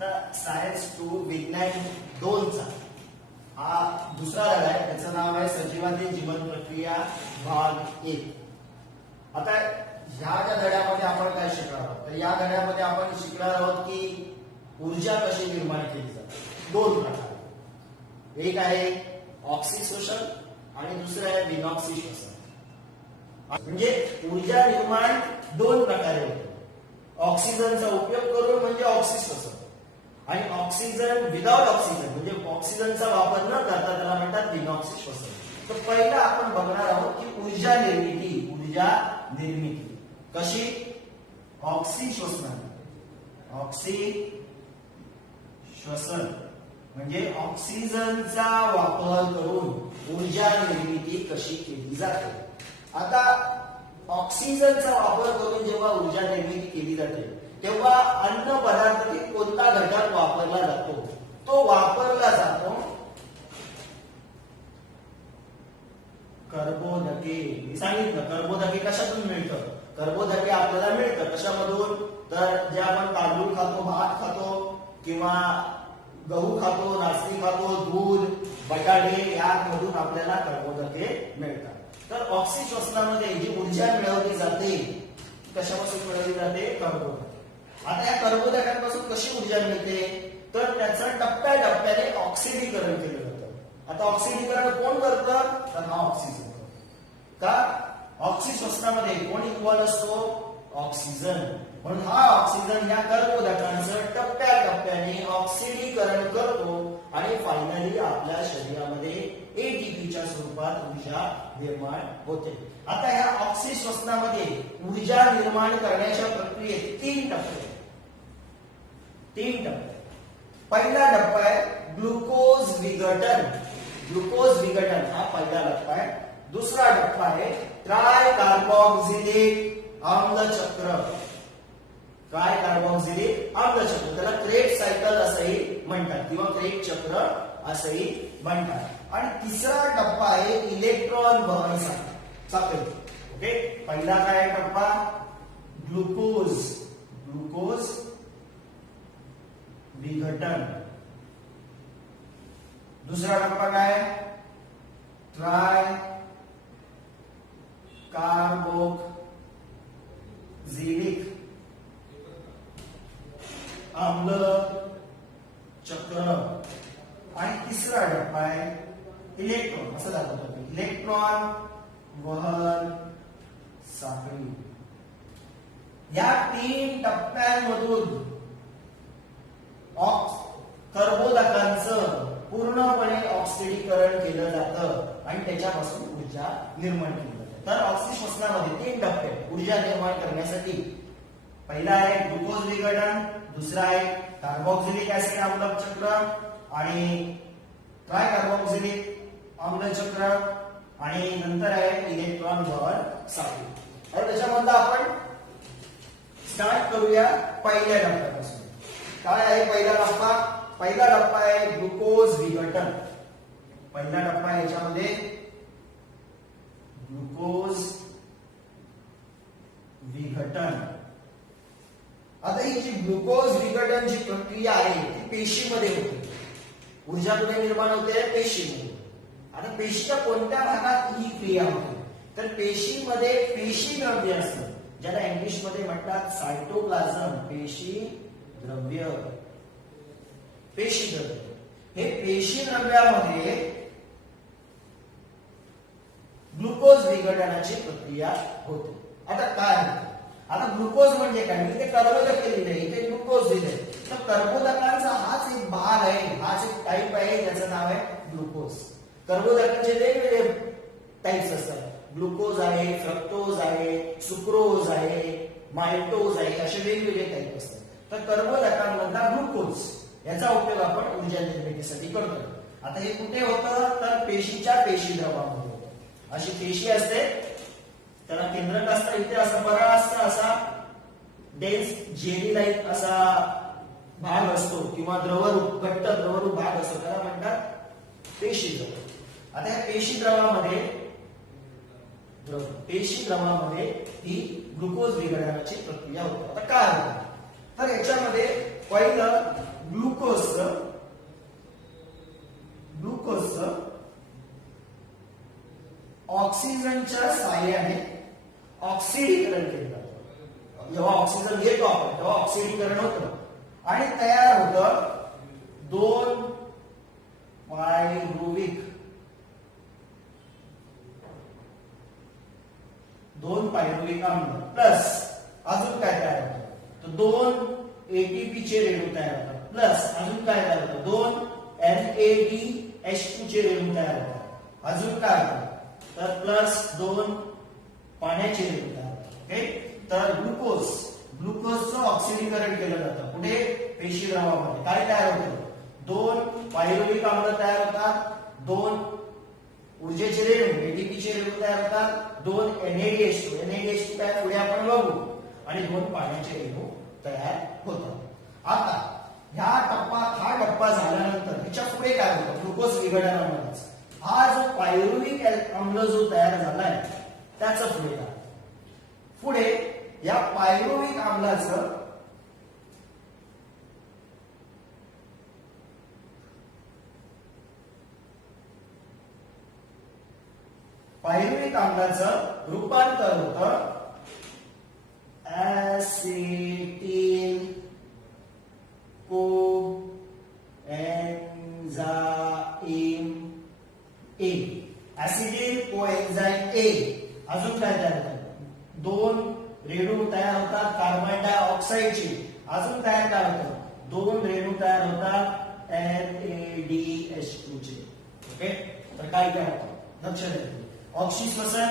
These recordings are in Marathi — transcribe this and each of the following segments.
आता सायन्स 2 विज्ञान 2 चा हा दुसरा धडा आहे. त्याचं नाव आहे सजीवांतील जीवन प्रक्रिया भाग 1. आता ह्या ज्या धड्यामध्ये आपण काय शिकणार आहोत, तर या धड्यामध्ये आपण शिकणार आहोत की ऊर्जा कशी निर्माण केली जाते. दोन प्रकार, एक आहे ऑक्सिशोषण आणि दुसरं आहे विनॉक्सी श्वसन. म्हणजे ऊर्जा निर्माण दोन प्रकारे होते. ऑक्सिजनचा उपयोग करून म्हणजे ऑक्सिशोषण, आणि ऑक्सिजन विदाउट ऑक्सिजन म्हणजे ऑक्सिजनचा वापर न करता त्याला म्हणतात विनॉक्सी श्वसन. तर पहिला आपण बघणार आहोत की ऊर्जा निर्मिती कशी ऑक्सिश्वसनाने. ऑक्सिश्वसन म्हणजे ऑक्सिजनचा वापर करून ऊर्जा निर्मिती कशी केली जाते. आता ऑक्सिजनचा वापर करून जेव्हा ऊर्जा निर्मिती केली जाते तेव्हा अन्न पदार्थातील कोणता घटक वापरला जातो, तो वापरला जातो कर्बोदके. मी सांगितलं कर्बोदके कशातून मिळतं. कर्बोदके आपल्याला मिळतं कशामधून, तर जे आपण तांदूळ खातो, भात खातो किंवा गहू खातो, नाचणी खातो, दूध, बटाटे यामधून आपल्याला कर्बोदके मिळतात. तर ऑक्सिश्वसनामध्ये जी ऊर्जा मिळवली जाते कशापासून मिळवली जाते, कर्बोदके. आता या कर्बोदकांपासून कशी ऊर्जा मिळते, तर त्याचं टप्प्याटप्प्याने ऑक्सिडीकरण केलं जातं. आता ऑक्सिडीकरण कोण करतं, तर हा ऑक्सिजन करतो. का, ऑक्सिश्वसनामध्ये कोण इन्व्हॉल्व असतो, ऑक्सिजन. म्हणून हा ऑक्सिजन या कर्बोदकांचं टप्प्याटप्प्याने ऑक्सिडीकरण करतो आणि फायनली आपल्या शरीरामध्ये एटीपीच्या स्वरूपात ऊर्जा निर्माण होते. आता ह्या ऑक्सिश्वसनामध्ये ऊर्जा निर्माण करण्याच्या प्रक्रियेत तीन टप्पे. पहिला टप्पा आहे ग्लुकोज विघटन. ग्लुकोज विघटन हा पहिला टप्पा आहे. दुसरा टप्पा आहे ट्राय कार्बोक्सिलिक आम्ल चक्र. त्याला क्रेब सायकल असंही म्हणतात किंवा क्रेब चक्र असंही म्हणतात. आणि तिसरा टप्पा आहे इलेक्ट्रॉन वहन साखळी. ओके, पहिला काय टप्पा, ग्लुकोज विघटन. दुसरा टप्पा काय, ट्राय कार्बोक्सिलिक आम्ल चक्र. आणि तिसरा टप्पा आहे इलेक्ट्रॉन, असं दाखवतो इलेक्ट्रॉन वहन साखळी. या तीन टप्प्यांमधून कर्बोदकांचं पूर्णपणे ऑक्सिडीकरण केलं जातं आणि त्याच्यापासून ऊर्जा निर्माण केली जाते. तर ऑक्सिश्वसनामध्ये तीन टप्पे ऊर्जा निर्माण करण्यासाठी. पहिला आहे ग्लुकोज विघटन, दुसरा आहे कार्बोक्सिलिक ऍसिड आम्ल चक्र आणि ट्राय कार्बोक्सिलिक आम्ल चक्र, आणि नंतर आहे इलेक्ट्रॉन वहन साखळी. तर त्याच्यामधला आपण स्टार्ट करूया पहिल्या टप्प्यापासून. काय आहे पहिला टप्पा, पहिला टप्पा आहे ग्लुकोज विघटन. पहिला टप्पा आहे याच्यामध्ये ग्लुकोज विघटन. आता ही जी ग्लुकोज विघटन जी प्रक्रिया आहे ती पेशीमध्ये होते. ऊर्जा कुठे निर्माण होते, पेशीमध्ये. आता पेशीच्या कोणत्या भागात ही क्रिया होते, तर पेशीमध्ये पेशी द्रव्य असतं, ज्याला इंग्लिश मध्ये म्हणतात सायटोप्लाझम. पेशी द्रव्य. हे पेशी द्रव्यामध्ये ग्लुकोज विघटनाची प्रक्रिया होते. आता काय होते, आता ग्लुकोज म्हणजे काय, मी ते कर्बोदक केलेले आहे, इथे ग्लुकोज दिले. तर कर्बोदकांचा हाच एक भाग आहे, हाच एक टाईप आहे, त्याचं नाव आहे ग्लुकोज. कर्बोदकांचे वेगवेगळे टाईप्स असतात. ग्लुकोज आहे, फ्रक्टोज आहे, सुक्रोज आहे, माल्टोज आहे, असे वेगवेगळे टाईप असतात. तर कर्बोदकांमधला ग्लुकोज याचा उपयोग आपण ऊर्जा निर्मितीसाठी करतो. आता हे कुठे होतं, तर पेशीच्या पेशीद्रवामध्ये होतं. अशी पेशी असते, त्याला केंद्रक असतं, इथे असं बराचसा असा डेन्स जेली लाईक असा भाग असतो किंवा द्रवरूप, घट्ट द्रवरूप भाग असतो, त्याला म्हणतात पेशीद्रव. आता या पेशीद्रवामध्ये ही ग्लुकोज विघटनाची प्रक्रिया होते. आता काय होतं, तर याच्यामध्ये पहिलं ग्लुकोजचं ऑक्सिजनच्या साहाय्याने ऑक्सिडीकरण केलं जातं. जेव्हा ऑक्सिजन घेतो आपण तेव्हा ऑक्सिडीकरण होतं आणि तयार होतं दोन पायरुव्हिक आम्ल प्लस अजून काय तयार होतं, तर दोन एटीपी चे रेणू तयार होतात प्लस अजून काय तयार होतं, दोन NADH2 चे रेणू तयार होतात. अजून काय होतं, तर प्लस दोन पाण्याचे रेणू तयार होतात. ओके, तर ग्लुकोजचं ऑक्सिडीकरण केलं जातं. कुठे, पेशी द्रवामध्ये. काय तयार होतं, दोन पायरुव्हिक आम्ल तयार होतात, दोन ऊर्जेचे रेणू एटीपी चे रेणू तयार होतात, दोन NADH2 काय पुढे आपण बघू, आणि दोन पाण्याचे रेणू तयार होतात. आता हा टप्पा झाल्यानंतर ह्याच्या पुढे काय होतं, ग्लुकोज विघटनामध्ये हा जो पायरुव्हिक आम्ल जो तयार झालाय त्याचं पुढे काय, पुढे या पायरुव्हिक आम्लाचं रूपांतर होतं ऍसिटिल कोएन्झाइम ए. अजून काय तयार होतं, दोन रेणू तयार होतात कार्बन डायऑक्साइडचे. अजून काय होतं, दोन रेणू तयार होतात NADH2 चे. ओके, तर काय होतं, लक्ष द्या. ऑक्सिश्वसन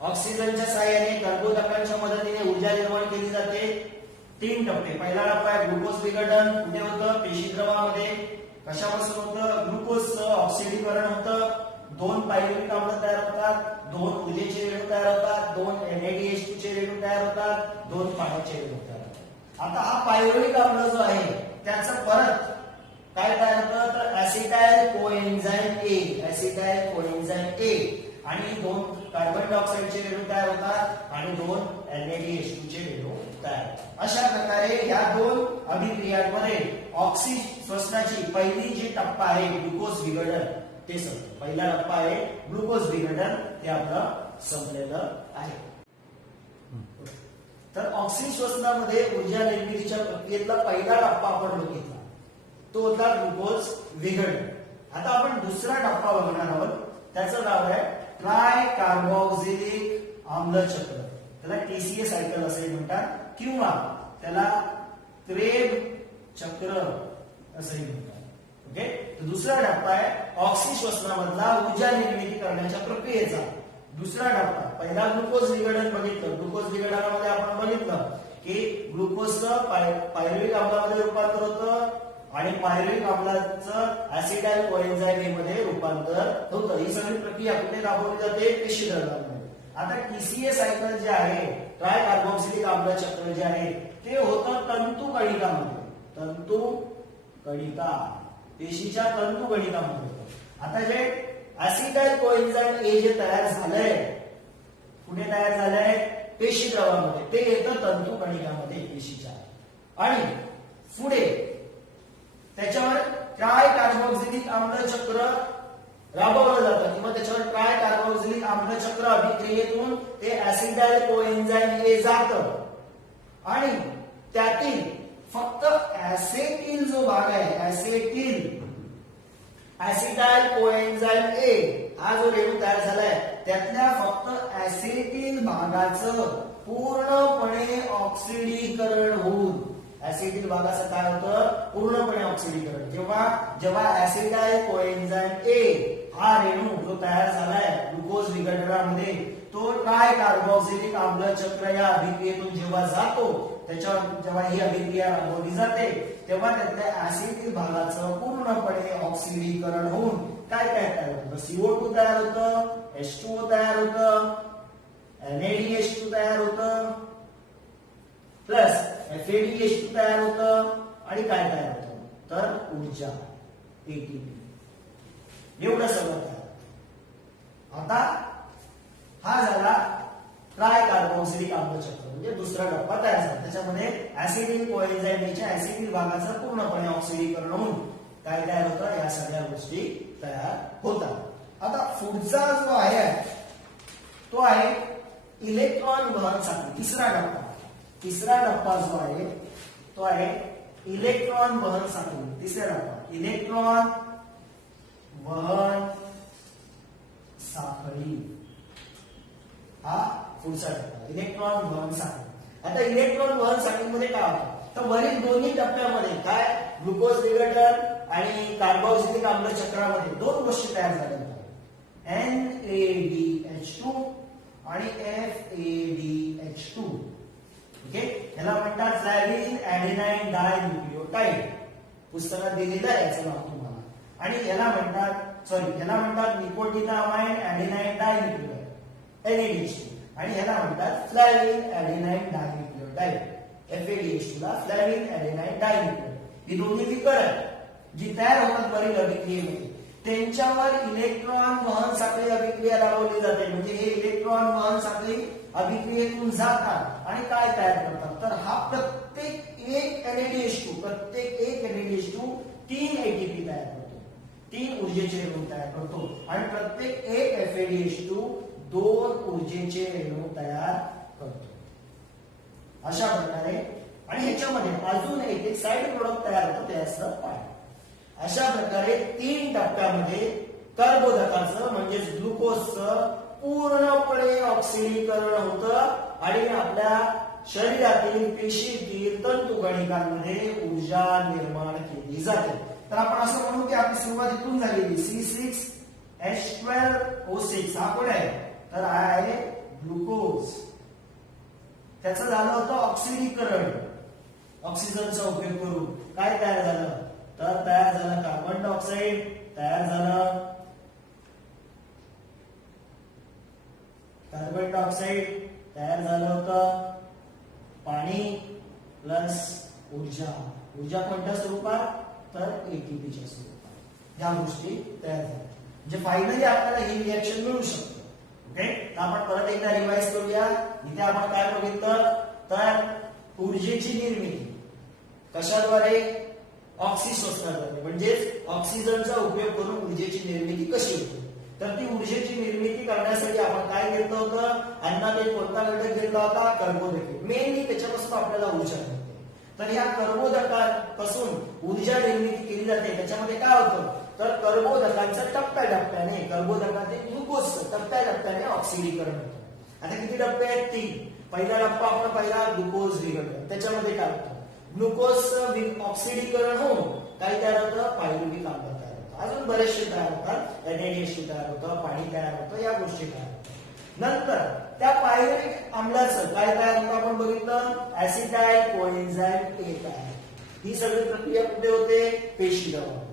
ऑक्सिजनच्या साहाय्याने कर्बोदकांच्या मदतीने ऊर्जा निर्माण केली जाते. तीन टप्पे. पहिला टप्पा आहे ग्लुकोज विघटन. कुठे होतं, पेशी द्रवामध्ये. कशापासून होतं, ग्लुकोजचं ऑक्सिडीकरण होतं. दोन पायरुव्हिक आम्ल तयार होतात, दोन ऊर्जेचे रेणू तयार होतात, दोन NADH2 चे रेणू तयार होतात, दोन पाण्याचे रेणू तयार होतात. आता हा पायरुव्हिक आम्ल जो आहे त्याचं परत काय तयार होतं, तर ऍसिटाइल कोएन्झाइम ए आणि दोन कार्बन डायऑक्साइडचे रेणू तयार होतात आणि दोन NADH2 चे रेणू तयार होतात. अशा प्रकारे या दोन अभिक्रियांमध्ये ऑक्सिश्वसनाची पहिली जी टप्पा आहे ग्लुकोज विघटन ते संपलं. पहिला टप्पा आहे ग्लुकोज विघटन, ते आपलं संपलेलं आहे. तर ऑक्सिश्वसनामध्ये ऊर्जा निर्मितीच्या प्रक्रियेतला पहिला टप्पा आपण बघितला, तो होता ग्लुकोज विघटन. आता आपण दुसरा टप्पा बघणार आहोत, त्याचं नाव आहे ट्राय कार्बोक्सिलिक आम्ल चक्र. त्याला TCA सायकल असे म्हणतात किंवा त्याला क्रेब चक्र असंही म्हणतात. ओके, तर दुसरा टप्पा आहे ऑक्सिश्वसनामधला ऊर्जा निर्मिती करण्याच्या प्रक्रियेचा दुसरा टप्पा. पहिला ग्लुकोज विघटन बघितलं. ग्लुकोज विघटनामध्ये आपण बघितलं की ग्लुकोजचं पायरुव्हिक आम्लामध्ये रूपांतर होतं आणि पायरुव्हिक आम्लाचं ऍसिटाइल कोएन्झाइम ए मध्ये रूपांतर होतं. ही सगळी प्रक्रिया कुठे राबवली जाते, पेशी द्रव्यांमध्ये. आता TCA सायकल जे आहे, ट्राय कार्बोक्सिलिक आम्ल चक्र जे आहे, ते होतं तंतुकणिकामध्ये. तंतुकणिका, पेशीच्या तंतुकणिकामध्ये होतं. आता जे ऍसिटाइल कोएन्झाइम ए जे तयार झालंय, कुठे तयार झालंय, पेशी द्रवामध्ये. ते येतं तंतुकणिकामध्ये पेशीच्या. आणि पुढे त्याच्यावर ट्राय कार्बोक्सिलिक आम्ल चक्र राबवलं जातं किंवा त्याच्यावर ट्राय कार्बोक्सिलिक आम्ल चक्र अभिक्रियेतून ते ऍसिटाइल कोएन्झाइम ए जातं आणि त्यातील फक्त ऍसेटिल जो भाग आहे, ऍसिटाइल कोएन्झाइम ए हा जो रेणू तयार झालाय त्यातल्या फक्त ऍसेटिल भागाचं पूर्णपणे ऑक्सिडीकरण होऊन, ऍसिटिल भागाचं काय होतं, पूर्णपणे ऑक्सिडीकरण. जेव्हा ऍसिटाइल कोएन्झाइम ए हा रेणू जो तयार झालाय ग्लुकोज विघटनामध्ये, तो ट्राय कार्बोक्सिलिक आम्ल चक्र या अभिक्रियेतून जेव्हा जातो, त्याच्यावर जेव्हा ही अभिक्रिया राबवली जाते तेव्हा त्यातल्या ऍसिटिल भागाचं पूर्णपणे ऑक्सिडीकरण होऊन काय तयार होतं, CO2 तयार होतं, H2O तयार होतं, NADH2 तयार होतं, प्लस FADH2 तयार होतं आणि काय तयार होतं, तर ऊर्जा ATP. एवढं सगळं तयार. आता हा झाला ट्राय कार्बोक्सिलिक आम्ल चक्र म्हणजे दुसरा टप्पा तयार झाला. त्याच्यामध्ये ऍसिडिक कोएन्झाइमच्या ऍसिडिक भागाचं पूर्णपणे ऑक्सिडीकरण होऊन काय तयार होतं, या सगळ्या गोष्टी तयार होतात. आता पुढचा जो आहे तो आहे इलेक्ट्रॉन वहन साखळी. तिसरा टप्पा जो आहे तो आहे इलेक्ट्रॉन वहन साखळी. तिसरा टप्पा इलेक्ट्रॉन वहन साखळी हा पुढचा टप्पा इलेक्ट्रॉन वहन साखळी. आता इलेक्ट्रॉन वहन साखळीमध्ये काय होतं, तर वरील दोन्ही टप्प्यामध्ये काय ग्लुकोज विघटन आणि कार्बोक्सिलिक आम्ल चक्रामध्ये दोन गोष्टी तयार झाल्या होत्या, NADH2 आणि FADH2. ओके, याला म्हणतात फ्लॅव्हिन ऍडेनाइन डायन्यूक्लियोटाइड. पुस्तकात दिलेलं आहे याचं नाव तुम्हाला. आणि याला म्हणतात निकोटिनामाइन ऍडेनाइन डायन्यूक्लियोटाइड NADH2 आणि याला म्हणतात फ्लॅव्हिन ऍडेनाइन डायन्यूक्लियोटाइड FADH2 ला फ्लॅव्हिन ऍडेनाइन डायन्यूक्लियोटाइड. ही दोन्ही विकरण जी तयार होतात वरील अभिक्रियेमध्ये त्यांच्यावर इलेक्ट्रॉन वहन साखळी अभिक्रिया राबवली जाते. म्हणजे हे इलेक्ट्रॉन वहन साखळी अभिक्रियेतून जातात आणि काय तयार करतात, तर हा प्रत्येक एक NADH2 3 ATP तयार करतो, 3 ऊर्जेचे रेणू तयार करतो आणि प्रत्येक एक FADH2 2 ऊर्जेचे रेणू तयार करतो. अशा प्रकारे आणि ह्याच्यामध्ये अजून एक साइड प्रोडक्ट तयार होतं, ते असतं पाणी. अशा प्रकारे 3 टप्प्यामध्ये कर्बोदकाचं म्हणजेच ग्लुकोजचं पूर्णपणे ऑक्सिडीकरण होतं आणि आपल्या शरीरातील पेशीतील तंतुकणिकांमध्ये ऊर्जा निर्माण केली जाते. तर आपण असं म्हणू की आपली सुरुवात इथून झालेली C6H12O6 हा कोण आहे, तर हा आहे ग्लुकोज. त्याचं झालं होतं ऑक्सिडीकरण. ऑक्सिजनचा उपयोग करून काय तयार झालं, तर तयार झालं कार्बन डायऑक्साइड तयार झालं. कार्बन डायऑक्साइड तयार झालं होतं, पाणी प्लस ऊर्जा. ऊर्जा कोणत्या स्वरूपात, तर एटीपीच्या स्वरूपात. या गोष्टी तयार झाल्या. म्हणजे फायनली आपल्याला ही रिएक्शन मिळू शकते. ओके, तर आपण परत एकदा रिवाइज करूया. इथे आपण काय बघितलं, तर ऊर्जेची निर्मिती कशाद्वारे, ऑक्सिशोषणाद्वारे. म्हणजेच ऑक्सिजनचा उपयोग करून ऊर्जेची निर्मिती कशी होते, तर ती ऊर्जेची निर्मिती करण्यासाठी आपण काय घेतलं होतं, अन्नात कोणता घटक घेतला होता, कर्बोदके. मेनली त्याच्यापासून आपल्याला ऊर्जा मिळते. तर या कर्बोदकापासून ऊर्जा निर्मिती केली जाते. त्याच्यामध्ये काय होतं, तर कर्बोदकांचं टप्प्याटप्प्याने कर्बोदकाचे ग्लुकोजचं टप्प्याटप्प्याने ऑक्सिडीकरण होतं. आता किती टप्पे आहेत, 3. पहिला टप्पा आपण पाहिला ग्लुकोज विघटन. त्याच्यामध्ये काय होतं, ग्लुकोजचं ऑक्सिडीकरण होऊन काय तयार होतं, पायरुव्हिक आम्ल तयार होतं. अजून बरेचसे तयार होतात, NADH2 तयार होतं, पाणी तयार होतं, या गोष्टी तयार होतात. नंतर त्या पायरुव्हिक आम्लाचं काय तयार होतं आपण बघितलं, ऍसिटाइल कोएन्झाइम A तयार. ही सगळी प्रक्रिया कुठे होते, पेशी द्रव्यामध्ये.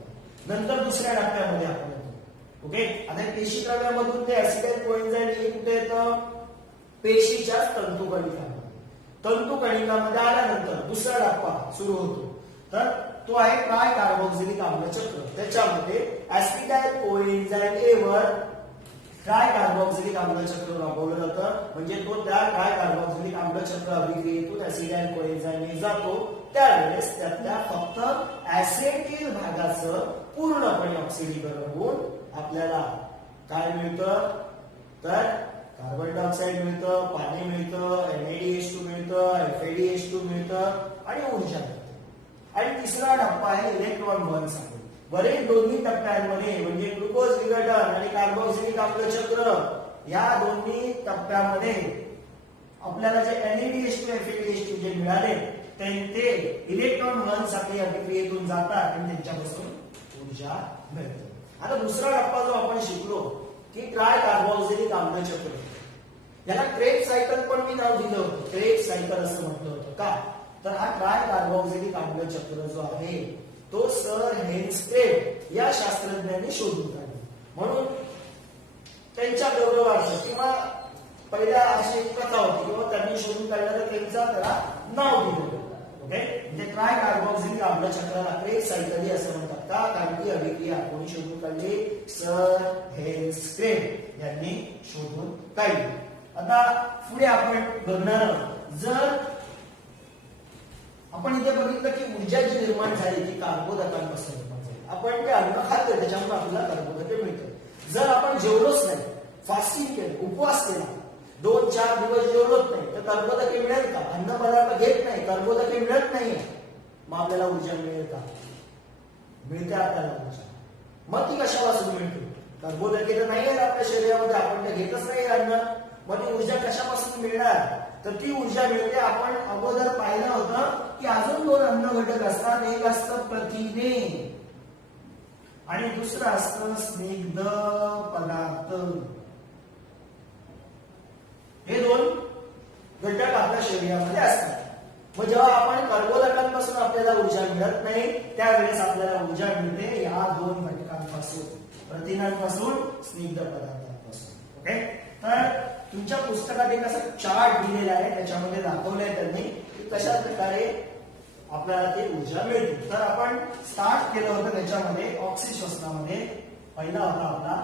नंतर दुसऱ्या टप्प्यामध्ये आपण येतो. ओके, आता पेशी द्रव्यामधून ते ऍसिटाइल कोएन्झाइम A कुठे येतं, पेशीच्या तंतुकणिकामध्ये. तंतुकणिकामध्ये आल्यानंतर दुसरा टप्पा सुरू होतो, तर तो आहे ट्राय कार्बोक्सिलिक आम्ल चक्र. त्याच्यामध्ये ऍसिटाइल कोएन्झाइम A वर ट्राय कार्बोक्सिलिक आम्ल चक्र राबवलं जातं. म्हणजे तो त्या ट्राय कार्बोक्सिलिक आम्ल चक्र अभिक्रियेतून ऍसिटाइल कोएन्झाइम A जातो. त्यावेळेस त्यातल्या फक्त ऍसिटिल भागाचं पूर्णपणे ऑक्सिडीकरण होऊन आपल्याला काय मिळतं, तर कार्बन डायऑक्साइड मिळतं, पाणी मिळतं, NADH2 मिळतं, FADH2 मिळतं आणि ऊर्जा मिळते. आणि तिसरा टप्पा आहे इलेक्ट्रॉन वहन साखळी. वरील दोन्ही टप्प्यांमध्ये म्हणजे ग्लुकोज विघटन आणि कार्बोक्सिलिक आम्ल चक्र या दोन्ही टप्प्यामध्ये आपल्याला जे NADH2 FADH2 जे मिळाले ते इलेक्ट्रॉन वहन साखळी अभिक्रियेतून जातात आणि त्यांच्यापासून ऊर्जा मिळते. आता दुसरा टप्पा जो आपण शिकलो की ट्राय कार्बोक्सिलिक आम्ल चक्र, याला क्रेब्स सायकल पण मी नाव दिलं होतं. क्रेब्स सायकल असं म्हटलं होतं का, तर हा ट्राय कार्बोक्सिलिक आम्ल चक्र जो आहे तो सर हेन्स क्रेब या शास्त्रज्ञांनी शोधून काढला. म्हणून त्यांच्या गौरवार्थ किंवा पहिल्या अशी एक प्रथा होती किंवा त्यांनी शोधून काढलं तर त्यांचा त्याला नाव दिलं. ओके, म्हणजे ट्राय कार्बोक्सिलिक आम्ल चक्राला क्रेब्स सायकल असं म्हणतात का, कारण ती अभिक्रिया कोणी शोधून काढली, सर हेन्स क्रेब यांनी शोधून काढली. आता पुढे आपण बघणार आहोत, जर आपण इथे बघितलं की ऊर्जा जी निर्माण झाली ती कार्बोदकांपासून निर्माण झाली. आपण ते अन्न खाल्लं त्याच्यामुळे आपल्याला कार्बोदके मिळतात. जर आपण जेवलोच नाही, फास्टिंग केलं, उपवास केला, 2-4 दिवस जेवलोच नाही, तर कार्बोदके मिळेल का? अन्न पदार्थ घेत नाही, कार्बोदके मिळत नाही, मग आपल्याला ऊर्जा मिळेल का? मिळते आपल्याला ऊर्जा. मग ती कशापासून मिळते? कार्बोदके तर नाही आहेत आपल्या शरीरामध्ये, आपण ते घेतच नाही अन्न, मग ती ऊर्जा कशापासून मिळणार? तर ती ऊर्जा मिळते, आपण अगोदर पाहिलं होतं की अजून 2 अन्न घटक असतात. एक असतं प्रथिने आणि दुसरं असतं स्निग्ध पदार्थ. हे 2 घटक आपल्या शरीरामध्ये असतात. मग जेव्हा आपण कर्बोदकांपासून आपल्याला ऊर्जा मिळत नाही, त्यावेळेस आपल्याला ऊर्जा मिळते या 2 घटकांपासून, प्रथिनांपासून, स्निग्ध पदार्थांपासून. ओके, तर तुमच्या पुस्तकात एक असा चार्ट दिलेला आहे, त्याच्यामध्ये दाखवलंय त्यांनी की कशा प्रकारे आपल्याला ते ऊर्जा मिळते. तर आपण स्टार्ट केलं होतं त्याच्यामध्ये ऑक्सिश्वसनामध्ये. पहिला होता आपला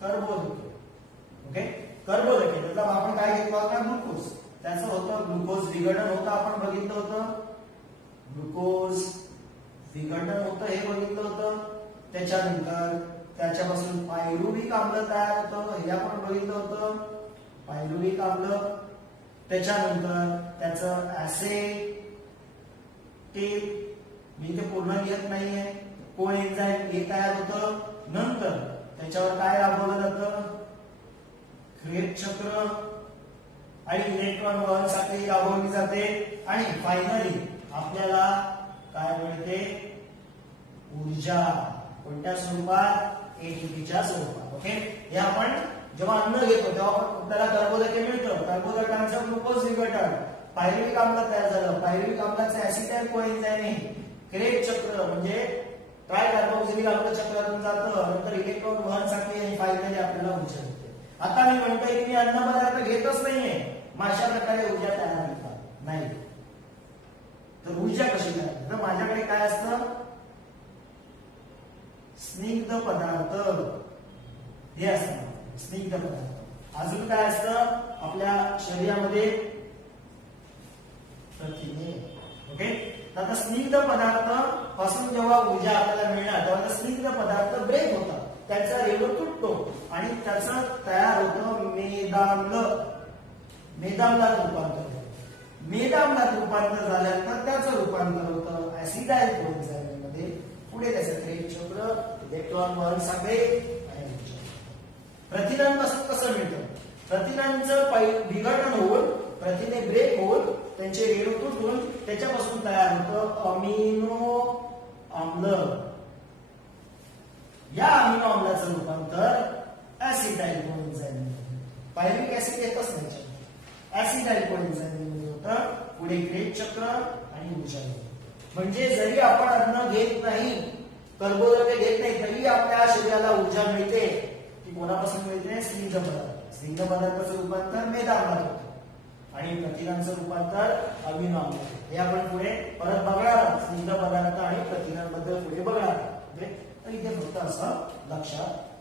कर्बोदके. ओके, कर्बोदके मतलब आपण काय घेतलं होतं? ग्लुकोज. त्याचं होतं ग्लुकोज विघटन होतं, आपण बघितलं होतं. ग्लुकोज विघटन होतं हे बघितलं होतं. त्याच्यानंतर त्याच्यापासून पायरुविक आम्ल तयार होतं, हे आपण बघितलं होतं. पायरुविक आम्ल. त्याच्यानंतर त्याचं ऍसिड, मी ते पूर्ण लिहत नाहीये, कोएन्झाइम हे तयार होतं. नंतर त्याच्यावर काय राबवलं जातं? क्रेब्स चक्र आणि इलेक्ट्रॉन वहन साखळी राबवली जाते. आणि फायनली आपल्याला काय मिळते? ऊर्जा. कोणत्या स्वरूपात? एटीपीच्या स्वरूपात. ओके, हे आपण जेव्हा अन्न घेतो तेव्हा आपल्याला कर्बोदके मिळतं. कर्बोदकांचं ग्लुकोज विघटन, पायरुविक आम्ल तयार झालं, पायरुविक आम्लाचं ऍसिटाइल कोएन्झाइम, क्रेब्स चक्र म्हणजे ट्राय कार्बोक्सिलिक आम्ल चक्रातून जातं, नंतर इलेक्ट्रॉन वहन साखळी आणि फायनली आपल्याला ऊर्जा मिळते. आता मी म्हणतोय की मी अन्न पदार्थ घेतच नाहीये, मग अशा प्रकारे ऊर्जा तयार होतात नाही. तर ऊर्जा कशी तयार? तर माझ्याकडे काय असतं? स्निग्ध पदार्थ हे असतात. स्निग्ध पदार्थ. अजून काय असतं आपल्या शरीरामध्ये? प्रथिने. ओके, तर आता स्निग्ध पदार्थ पासून जेव्हा ऊर्जा आपल्याला मिळणार तेव्हा स्निग्ध पदार्थ ब्रेक होतात, त्याचा रेणू तुटतो आणि त्याचं तयार होतं मेदाम्ल. मेदाम्लात रूपांतर होतं. मेदाम्लात रूपांतर झाल्यानंतर त्याचं रूपांतर होतं ऍसिडाइल कोएन्झाइम मध्ये. पुढे त्याचं क्रेब्स चक्र, इलेक्ट्रॉन वहन साखळी आणि ऊर्जा. प्रथिनांपासून कसं मिळतं? प्रथिनांचं विघटन होऊन, प्रथिने ब्रेक होऊन, त्यांचे रेणू तुटून त्याच्यापासून तयार होतं अमिनो आम्ल. या अमिनो आम्लाचं रूपांतर ऍसिटाइल कोएन्झाइम. पायरुविक ऍसिड येतच नाही, ऍसिटाइल कोएन्झाइम होतं. पुढे क्रेब्स चक्र आणि ऊर्जा. म्हणजे जरी आपण अन्न घेत नाही, कर्बोदके घेत नाही, तरी आपल्या शरीराला ऊर्जा मिळते. ती कोणापासून मिळते? स्निग्ध पदार्थ. स्निग्ध पदार्थाचं रूपांतर मेदाम्लात होतं आणि प्रथिनांचं रूपांतर अमिनो आम्लात. हे आपण पुढे परत बघणार आहोत. स्निग्ध पदार्थ आणि प्रथिनांबद्दल पुढे बघणार आहोत. तर इथे फक्त असं लक्षात